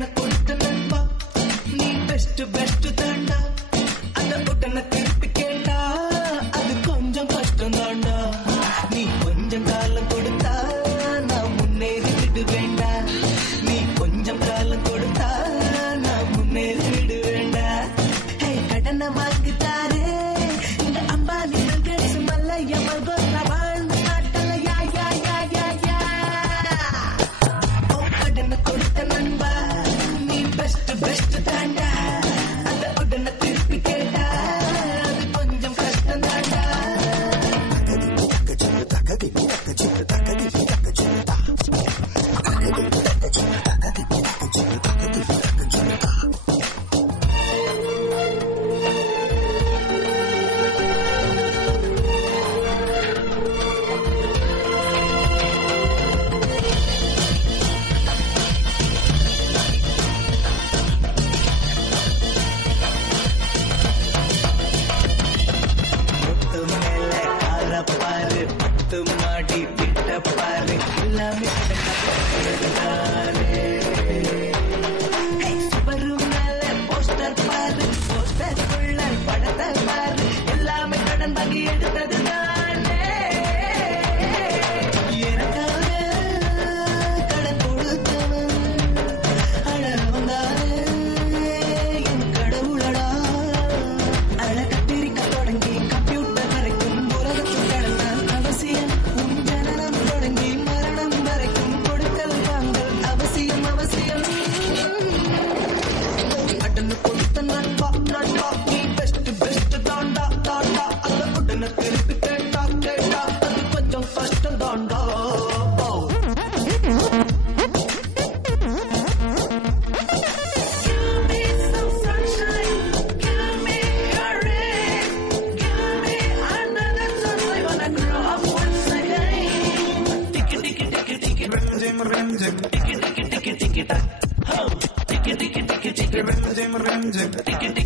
கடனை கொடுத்த நண்பா நீ பெஸ்ட் பெஸ்ட் தாண்டா அந்த உடனே திருப்பி கேட்டா அது கொஞ்சம் கஷ்டம் தாண்டா நீ கொஞ்சம் காலம் கொடுத்தா நான் முன்னேறி விடுவேண்டா நீ கொஞ்சம் காலம் கொடுத்தா நான் முன்னேறி விடுவேண்டா ஹே கடனை வாங்கிட்டாரு இந்த அம்பானி பில்கேட்ஸ் மல்லையா மல்கோத்ரா வாழ்ந்து காட்டல யா யா யா யா யா ஓ கடனை கொடுத்த நண்பா நீ பெஸ்ட் பெஸ்ட் தாண்டா அந்த உடனே திருப்பி கேட்டா அது கொஞ்சம் கஷ்டம் தாண்டா பாரு பத்து மாடி விட்ட பாரு எல்லாமே வரும் மேல போஸ்டர் பாரு போஸ்டர் உள்ள படத்தை பாரு எல்லாமே கடன் வாங்கி எடுத்தது தானே எனக்காக கடன் கொடுத்தவன் அழ வந்தாரு என் கடவுளடா அழ கத்திரிக்க தொடங்கி கம்ப்யூட்டர் வரைக்கும் அவசியம் உன் ஜனனம் தொடங்கி மரணம் வரைக்கும் கொடுக்கல் வாங்கல் அவசியம் அவசியம் அடன்னு கொடுத்த நண்பா நண்பா நீ பெஸ்ட் பெஸ்ட் தாண்டா தாண்டா அந்த உடனே திருப்பி கேட்டா கேட்டா அது கொஞ்சம் கஷ்டம் தாண்டா Rim, rim, rim, rim,